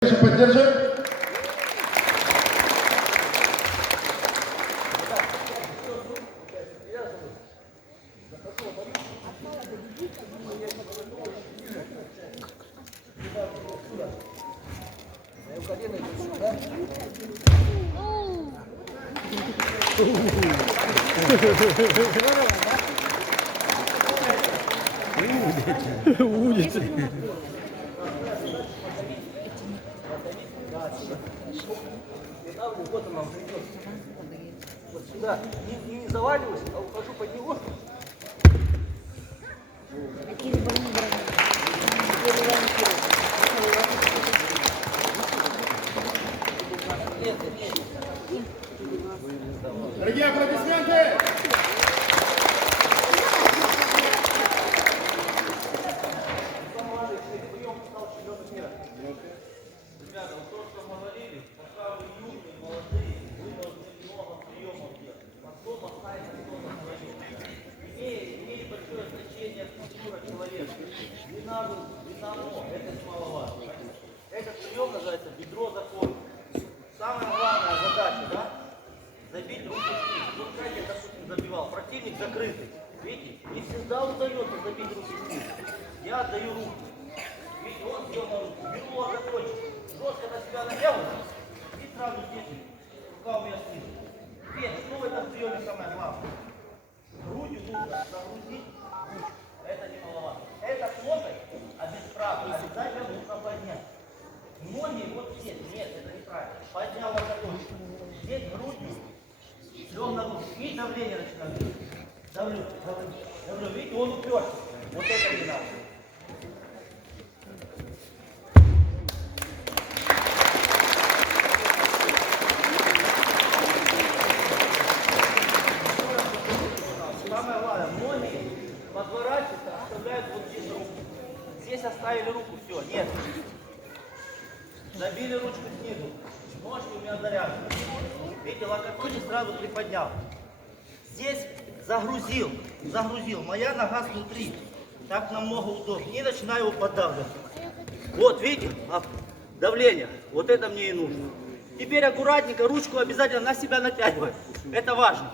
Поддержим. Будет. Вот он нам придет. Вот сюда. Не заваливайся, а ухожу под него. Дорогие аплодисменты! Ребята, вот то, что мы говорили, пока вы юные, молодые, вы должны много приемов делать. Потом останется кто-то своим. Имеет большое значение культура человека. Длина рук, длина ног, это немаловажно. Этот прием называется бедро закона. Самая главная задача, да? Забить руку вниз. Вот как я допустим забивал. Противник закрытый. Видите? Не всегда удается забить руку вниз. Я отдаю руку. Видите, он сделал на руку. Бедро закончил. Жестко на себя надел, и сразу здесь рука у меня снизу. Теперь, что в этом приеме самое главное? Грудью нужно загрузить ручку. Это немаловажно. Это с локоть, а без права обязательно нужно поднять. Ноги вот здесь. Нет, это неправильно. Поднял локоточек. Здесь грудью. Лег на руку. И давление начинает. Давлю. Видите, он уперся. Вот это не надо. Самое главное, многие подворачиваются, оставляют вот здесь руку. Здесь оставили руку, все, нет. Забили ручку снизу. Ножки у меня заряжены. Видите, локоточек сразу приподнял. Здесь загрузил. Моя нога внутри. Так намного удобнее. И начинаю его поддавливать. Вот, видите, давление. Вот это мне и нужно. Теперь аккуратненько ручку обязательно на себя натягивать. Это важно.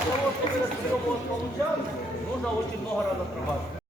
Для того, чтобы этот прием получался, нужно очень много раз отрабатывать.